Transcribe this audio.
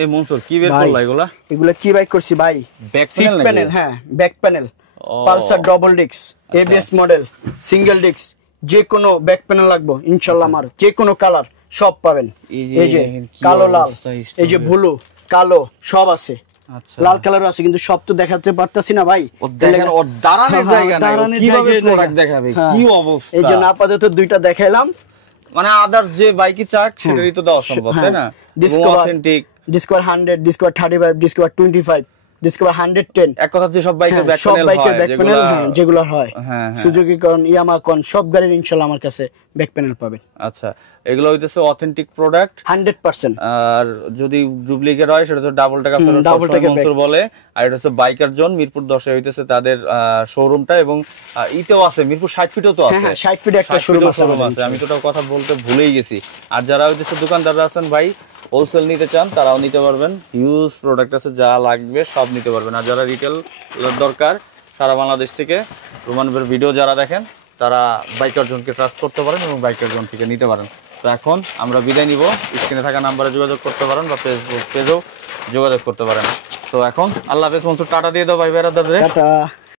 এই মনসুর কি বের করলা এগুলা? এগুলা কি বাইক করছি ভাই? ব্যাক প্যানেল, হ্যাঁ back panel, Pulsar double disc, ABS model, single disc, যে কোনো ব্যাক প্যানেল লাগবে ইনশাআল্লাহ আমার যে কোনো কালার সব পাবেন। এই যে কালো লাল, এই যে ব্লু কালো সব আছে, লাল কালার আছে, কিন্তু সব তো দেখাতে পারতাছি না ভাই। দেখেন ওর দাঁড়ানোর জায়গা নাই, কিভাবে প্রোডাক্ট দেখাবে, কি অবস্থা। এই জন্য আপাতত দুইটা দেখাইলাম, মানে আদার্স যে বাইকই চাক সেটারই তো দেওয়া সম্ভব, তাই না? Authentic discover 100, discover 35, discover 25, discover 110, এক কথা যে সব বাইকের ব্যাক প্যানেল যেগুলো হয়, সুজুকি কোন, ইয়ামা কোন, সব গাড়ির ইনশাআল্লাহ আমার কাছে ব্যাক প্যানেল পাবেন। আচ্ছা, এগুলো হইতেছে অথেন্টিক প্রোডাক্ট 100%। আর যদি ডুপ্লিকেট হয় সেটা তো ডাবল টাকা মনসুর বলে। আর এটা হচ্ছে বাইকার জোন, মিরপুর 10 এ হইতেছে তাদের শোরুমটা, এবং ইতেও আছে মিরপুর 60 ফিটও তো আছে। 60 ফিটে একটা শোরুম আছে, আমি তো ওটা কথা বলতে ভুলেই গেছি। আর যারা হইতেছে দোকানদাররা আছেন ভাই, হোলসেল নিতে চান তারাও নিতে পারবেন, হিউজ প্রোডাক্ট আছে, যা লাগবে সব নিতে পারবেন। আর যারা রিটেল দরকার সারা বাংলাদেশ থেকে রোমান ভাইয়ের ভিডিও যারা দেখেন তারা বাইকার জোনকে ট্রাস্ট করতে পারেন এবং বাইকার জোন থেকে নিতে পারেন। তো এখন আমরা বিদায় নিব, স্ক্রিনে থাকা নাম্বারে যোগাযোগ করতে পারেন বা ফেসবুক পেজেও যোগাযোগ করতে পারেন। তো এখন আল্লাহ হাফেজ। মনসুর টাটা দিয়ে দাও ভাই বেরাদার রে। টাটা।